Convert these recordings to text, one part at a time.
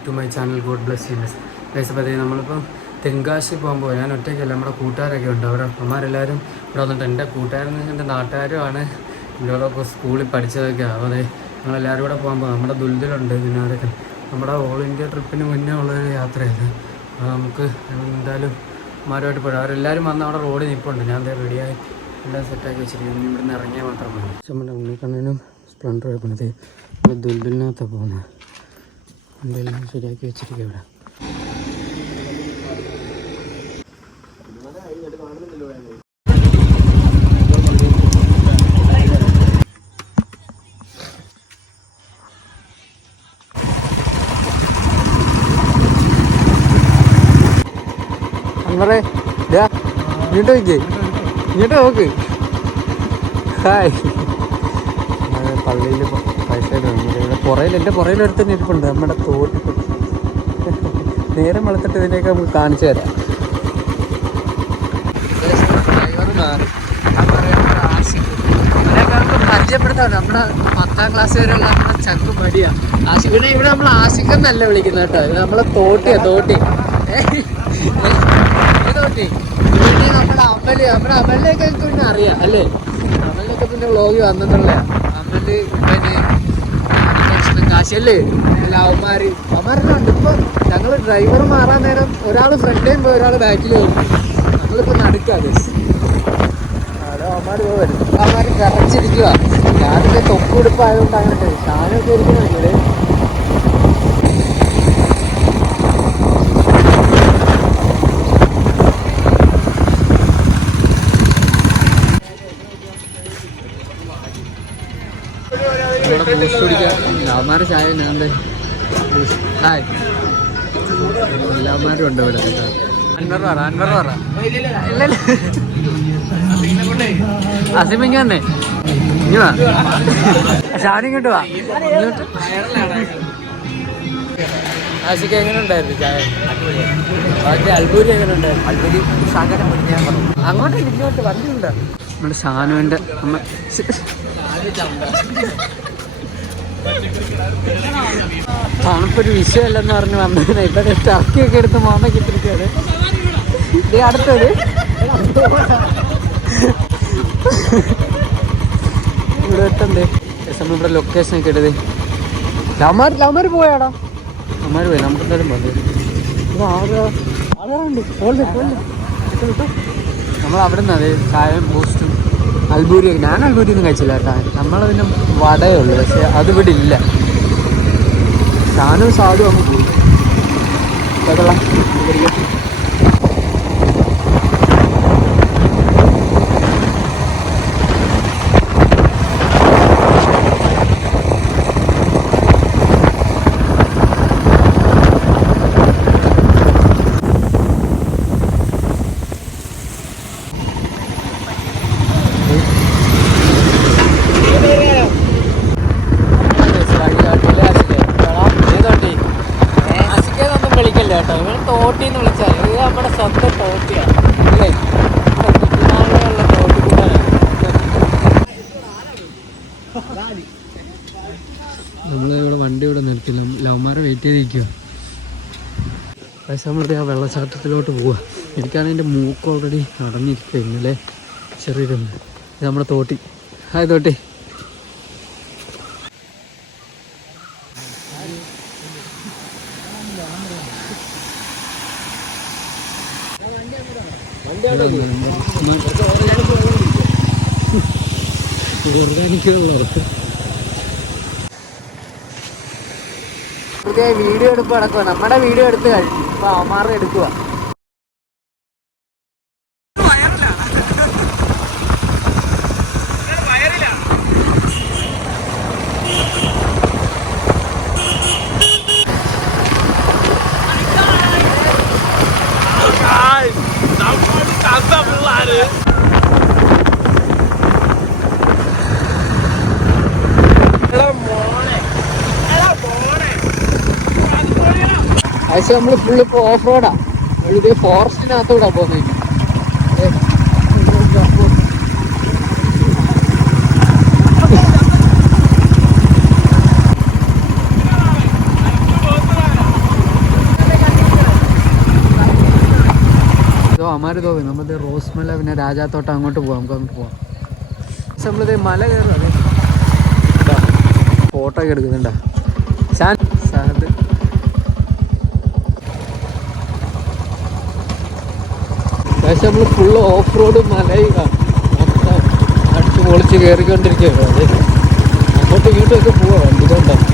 Back to my channel. God bless you miss guys. അപ്പോൾ നമ്മളിപ്പം തെങ്കാശി പോകുമ്പോൾ ഞാൻ ഒറ്റയ്ക്കല്ല, നമ്മുടെ കൂട്ടുകാരൊക്കെ ഉണ്ട്. അവിടെ അമ്മമാരെല്ലാവരും ഇവിടെ വന്നിട്ട് എൻ്റെ കൂട്ടുകാരെന്ന് വെച്ചാൽ എൻ്റെ നാട്ടുകാരുമാണ്. ഇവരോടൊക്കെ സ്കൂളിൽ പഠിച്ചതൊക്കെയാണ്. അപ്പോൾ ഞങ്ങളെല്ലാവരും കൂടെ പോകുമ്പോൾ നമ്മുടെ ദുൽദുലുണ്ട്, പിന്നെ അതൊക്കെ നമ്മുടെ ഓൾ ഇന്ത്യ ട്രിപ്പിന് മുന്നേ ഉള്ളൊരു യാത്രയാണ്. അപ്പോൾ നമുക്ക് എന്തായാലും അമ്മമാരുമായിട്ട് പോയി അവരെല്ലാവരും വന്ന് അവിടെ റോഡിൽ നിൽപ്പുണ്ട്. ഞാൻ റെഡിയായി എല്ലാം സെറ്റാക്കി വെച്ചിരിക്കുന്നു. ഇവിടെ നിന്ന് ഇറങ്ങിയാൽ മാത്രം മതി. നമ്മുടെ ഉണ്ണിക്കണ്ണനും സ്പ്ലെൻഡർ പോണത് ദുൽദുലിനകത്താണ് പോകുന്നത്. എന്തെല്ലാം ശരിയാക്കി വെച്ചിരിക്കുക ഇവിടെ. അൻവറേ ഇങ്ങോട്ട് നോക്കിയേ, ഇങ്ങോട്ട് നോക്ക്. ഹായ്. പള്ളിയിൽ പൈസ ഇവിടെ പുറയിൽ എൻ്റെ പുറയിലൊരുത്ത ഇരിപ്പുണ്ട്. നമ്മുടെ തോട്ടി നേരം വെളുത്തിട്ട് ഇതിലേക്ക് നമുക്ക് കാണിച്ചു തരാം. പരിചയപ്പെടുത്താണ് നമ്മുടെ 10ാം ക്ലാസ് വരെയുള്ള നമ്മുടെ ചങ്കു മടിയാ ആശിക്. ഇവിടെ നമ്മൾ ആശിക്കെന്നല്ല വിളിക്കുന്നത് കേട്ടോ, ഇത് നമ്മളെ തോട്ടി തോട്ടി ഇവിടെ നമ്മുടെ അമലിനെയൊക്കെ പിന്നെ അറിയാം അല്ലേ? അമലിനൊക്കെ പിന്നെ വ്ളോഗ് വന്നിട്ടുള്ള അമല് പിന്നെ കാശല്ലേ അവന്മാരെല്ലാം ഉണ്ട്. ഇപ്പൊ ഞങ്ങൾ ഡ്രൈവർ മാറാൻ നേരം ഒരാൾ ഫ്രണ്ടേയും പോയി, ഒരാൾ ബാക്കിൽ പോകും. നമ്മളിപ്പോ നടുക്കാതെ അവന്മാർ വരും. അവന്മാർ കറച്ചിരിക്കുക. ഞാനിന്റെ തൊക്കുടുപ്പായതുകൊണ്ട് അങ്ങനെ ഷാനൊക്കെ ഇരിക്കണമെങ്കിൽ ബൂസ്റ്റ് കുടിക്കാൻ അവന്മാരെ ചായ ഹായ് എല്ലാവന്മാരും ഉണ്ട് ഇവിടെ. അൻവർ പറ അസിമിങ്ങ തന്നെ ഇനി വാ, ഷാനിങ്ങോട്ട് വാ. ആശിക്ക് എങ്ങനെ ഉണ്ടായിരുന്നു ചായ? ബാക്കി അൽബൂരി എങ്ങനെ ഉണ്ടായിരുന്നു? അങ്ങോട്ട് ഇങ്ങോട്ട് വണ്ടിയുണ്ടോ? നമ്മുടെ ഷാനുവിൻ്റെ അമ്മ തണുപ്പൊരു വിഷയമല്ലെന്ന് പറഞ്ഞ് വന്നതിനെ ഇവിടെ ടർക്കിയൊക്കെ എടുത്ത് മോന്നൊക്കെ ഇട്ടിരിക്കുകയാണ്. ഇത് അടുത്തത് ഇവിടെ എത്തണ്ടേ നമ്മൾ ഇവിടെ ലൊക്കേഷനൊക്കെ ഇട്ടത്. ലവന്മാർ പോയാടാ, ലവന്മാർ പോയി. നമുക്ക് എന്തായാലും മതി. ആളുണ്ട് നമ്മൾ അവിടെ നിന്ന് അതെ ചായയും ബൂസ്റ്റും അൽബൂരിയൊക്കെ. ഞാൻ അൽബൂരിയൊന്നും കഴിച്ചില്ല കേട്ടോ, നമ്മൾ പിന്നെ വടയേ ഉള്ളൂ. പക്ഷെ അതിവിടെ ഇല്ല. ഷാനും സാധു അങ്ങ് പോയി. അതെല്ലാം തോട്ടിന്ന് വിളിച്ചാൽ ഇത് നമ്മുടെ സ്വന്തം തോട്ടിയാണ് അല്ലേ? നമ്മളിവിടെ വണ്ടി ഇവിടെ നിർത്തില്ല, ലവന്മാരെ വെയിറ്റ് ചെയ്തിരിക്കുക. പക്ഷേ നമ്മളിവിടെ ആ വെള്ളച്ചാട്ടത്തിലോട്ട് പോവുക. എനിക്കാണെങ്കിൽ എൻ്റെ മൂക്ക് ഓൾറെഡി അടഞ്ഞിരിക്കുക. ഇന്നലെ ചെറിയൊരുണ്ട്. ഇത് നമ്മുടെ തോട്ടി. ഹായ് തോട്ടി. വീഡിയോ എടുപ്പ് നടക്കുക. നമ്മുടെ വീഡിയോ എടുത്ത് കഴിഞ്ഞു. ഇപ്പൊ അവന്മാരുടെ എടുക്കുക. പക്ഷെ നമ്മൾ ഫുള്ള് ഇപ്പോൾ ഓഫ് റോഡാ. ഇത് ഫോറസ്റ്റിനകത്തൂടാ പോകുന്നത്. അമാര് തോന്നി നമ്മളിത് റോസ്മല പിന്നെ രാജാത്തോട്ടം അങ്ങോട്ട് പോവാം, നമുക്ക് അങ്ങോട്ട് പോവാം. പക്ഷെ നമ്മളിത് മല കയറുക, ഫോട്ടോ ഒക്കെ എടുക്കുന്നുണ്ടാ സാദ്. പക്ഷെ നമ്മൾ ഫുള്ള് ഓഫ് റോഡ് മലയിലാണ്, മൊത്തം അടിച്ച് പൊളിച്ച് കയറിക്കൊണ്ടിരിക്കുകയാണ്. അത് അങ്ങോട്ടും ഇങ്ങോട്ടുമൊക്കെ പോവാം വണ്ടിയിലുണ്ടാവും.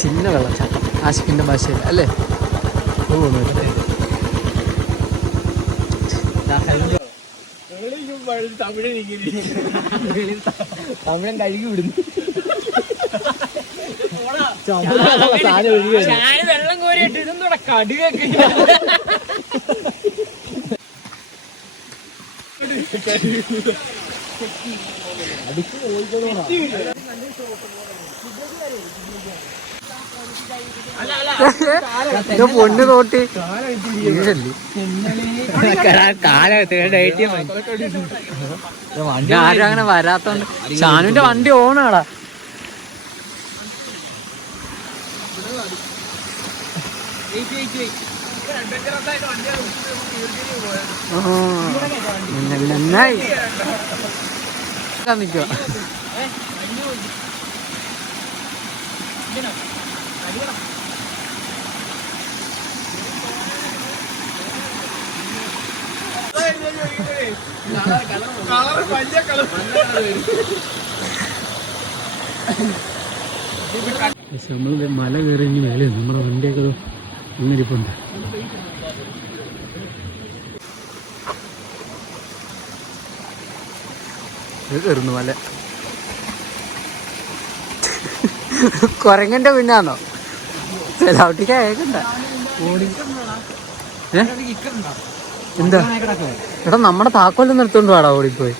ചിന്ന വെള്ളച്ചാട്ടം ആഷിഖിൻ്റെ ഭാഷയിൽ അല്ലേ? തമിഴൻ കഴുകി വിടുന്നു. വെള്ളം കോരിയിട്ട് ഇതൊന്നും കടുകൊക്കെ പൊണ്ണ് തോട്ടി ആരും അങ്ങനെ വരാത്തോണ്ട്. ഷാനുവിന്റെ വണ്ടി ഓണാടാ. നന്നായി നിൽക്കുക. നമ്മള് മല കയറി മേലെ നമ്മുടെ വണ്ടിയൊക്കെ ഇന്നിരിപ്പുണ്ട്. കയറുന്നു മല. കൊരങ്ങന്റെ പിന്നാന്നോ ചെലൗട്ടിക്ക് അയക്കണ്ട. എന്താ എടാ നമ്മുടെ താക്കോലൊന്നും എടുത്തോണ്ട് വാടാ ഓടിപ്പോയി.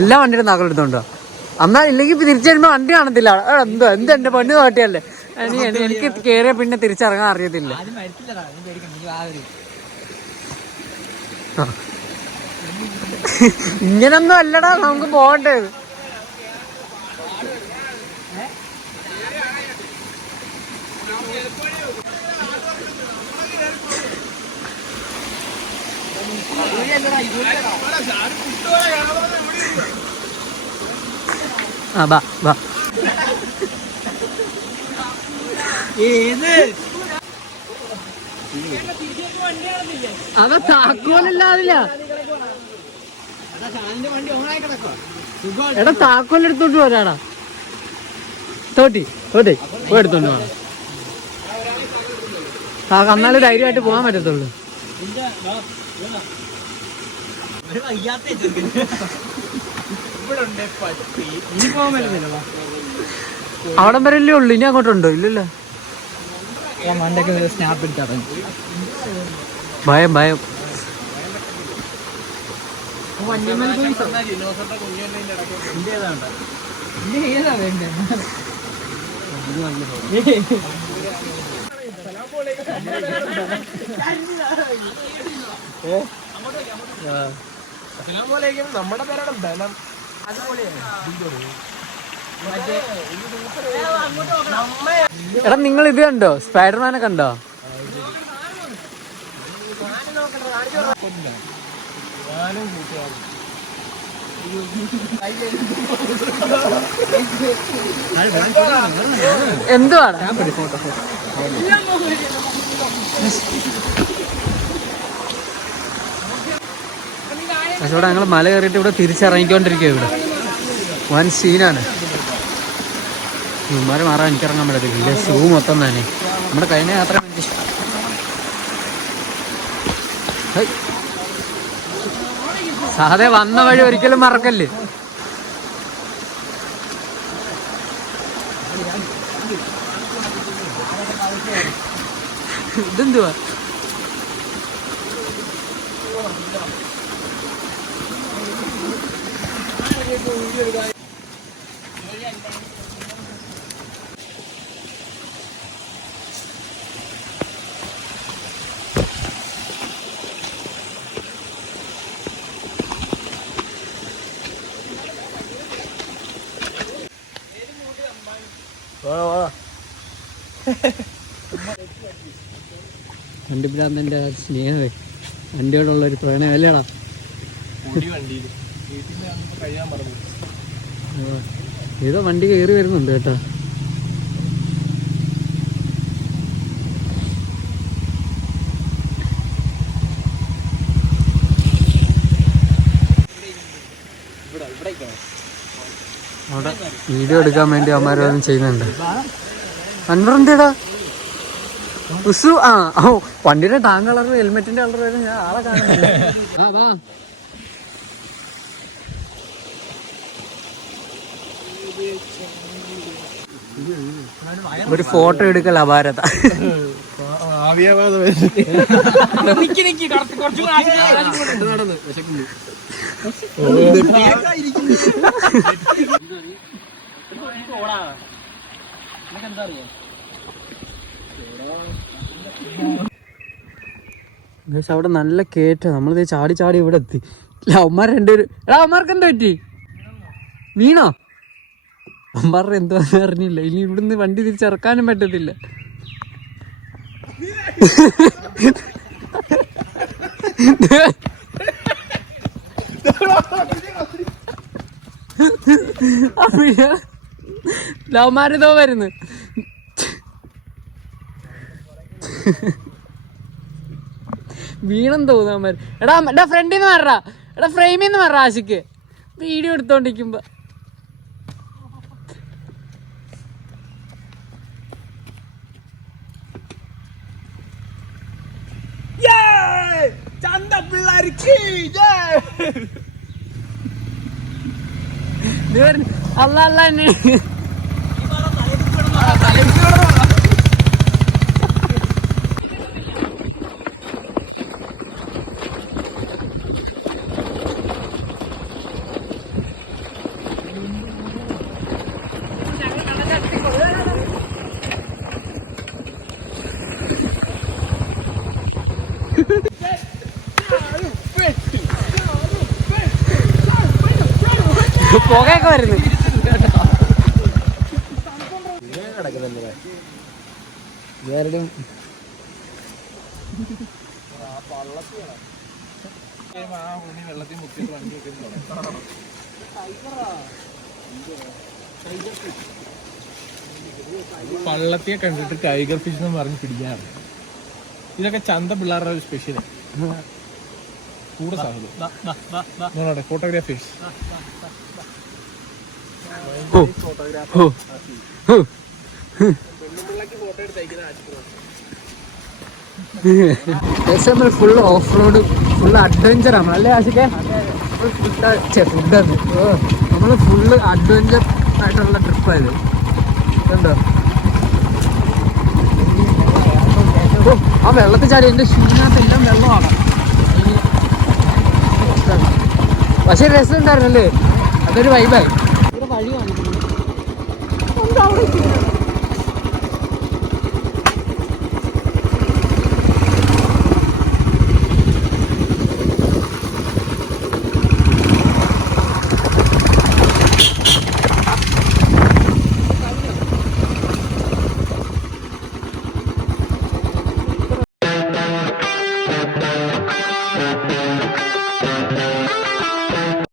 എല്ലാ വണ്ടിയുടെ താക്കോൽ എടുത്തോണ്ടോ? എന്നാ ഇല്ലെങ്കിൽ തിരിച്ചു വരുമ്പോ വണ്ടി കാണത്തില്ല. എന്തോ എന്റെ പെണ്ണ് തോട്ടിയല്ലേ. എനിക്ക് കേറിയ പിന്നെ തിരിച്ചിറങ്ങാൻ അറിയത്തില്ല. ഇങ്ങനൊന്നും അല്ലടാ നമുക്ക് പോകണ്ടത്. ബാ ബാ. അവ താക്കോലല്ലാതില്ല. എടാ താക്കോലെടുത്തോണ്ട് പോരാടാ. തോട്ടി തോട്ടി പോയി എടുത്തോണ്ട് പോണം. എന്നാലും ധൈര്യമായിട്ട് പോകാൻ പറ്റത്തുള്ളൂ. അവിടം വരെയല്ലേ ഉള്ളു, ഇനി അങ്ങോട്ടുണ്ടോ? ഇല്ലല്ലോ. സ്നാപ്പ് എടുത്താ ഭയം ഭയം. നമ്മുടെ പേരാണ് ബലം. എടാ നിങ്ങൾ ഇത് കണ്ടോ? സ്പൈഡർമാനെ കണ്ടോ? എന്തുവാണ്? പക്ഷെ ഇവിടെ ഞങ്ങൾ മല കയറിയിട്ട് ഇവിടെ തിരിച്ചിറങ്ങിക്കൊണ്ടിരിക്കുക. ഇവിടെ വൻ സീനാണ്. ഇവന്മാരെ മാറാൻ എനിക്കിറങ്ങാൻ പറ്റത്തില്ല. ഷൂ മൊത്തം തന്നെ. നമ്മുടെ കഴിഞ്ഞ യാത്ര സാധേ വന്ന വഴി ഒരിക്കലും മറക്കല്ലേ. ഇതെന്തുവാ? വണ്ടിപ്പിടാന്നെ സ്നേഹമേ, വണ്ടിയോടുള്ളൊരു പ്രണയം അല്ലേടാ. ഏതോ വണ്ടി കയറി വരുന്നുണ്ട് കേട്ടോ. അവിടെ വീഡിയോ എടുക്കാൻ വേണ്ടി അവന്മാരോന്നും ചെയ്യുന്നുണ്ട്. അൻവറെന്തേടാ ഉസു? വണ്ടിയുടെ ടാങ്ക് കളർ ഹെൽമെറ്റിന്റെ കളർ വരും. ഞാൻ ആളെ കാണുന്നില്ല. ഒരു ഫോട്ടോ എടുക്കല ഭാരത. അവിടെ നല്ല കേറ്റ. നമ്മളിത് ചാടി ചാടി ഇവിടെ എത്തി. അവന്മാർ രണ്ടുപേരും. അവന്മാർക്ക് എന്താ പറ്റി? വീണോ? അവന്മാരുടെ എന്തോ അറിഞ്ഞില്ല. ഇനി ഇവിടുന്ന് വണ്ടി തിരിച്ചിറക്കാനും പറ്റത്തില്ല. അവന്മാരിതോ വരുന്നു. വീണെന്ന് തോന്നുന്നു അവന്മാർ. എടാ ഫ്രണ്ടിന്ന് മാറാ. എടാ ഫ്രെയിമിന്ന് മാറാ. ആശിക്ക് വീഡിയോ എടുത്തോണ്ടിരിക്കുമ്പോ അല്ല അല്ല എന്നെ പുകയൊക്കെ വരുന്നു. പള്ളത്തിയെ കണ്ടിട്ട് ടൈഗർ ഫിഷ് എന്ന് പറഞ്ഞ് പിടിക്കാറ്. ഇതൊക്കെ ചന്ത പിള്ളേരുടെ ഒരു സ്പെഷ്യലാണ്. കൂടെ സാധനം photographers. Full off road, full adventure ആണ് അല്ലേ ആശിക്കെ? ഫുഡാണ്. നമ്മള് ഫുള്ള് അഡ്വഞ്ചർ ആയിട്ടുള്ള ട്രിപ്പായത്. കണ്ടോ ആ വെള്ളത്തിൽ ചാടി. എൻ്റെ ഷൂവിനകത്ത് എല്ലാം വെള്ളമാണ്. പക്ഷെ രസം ഉണ്ടായിരുന്നല്ലേ? അതൊരു വൈബായി. ഇവിടെ വഴി കാണിക്കുന്നു.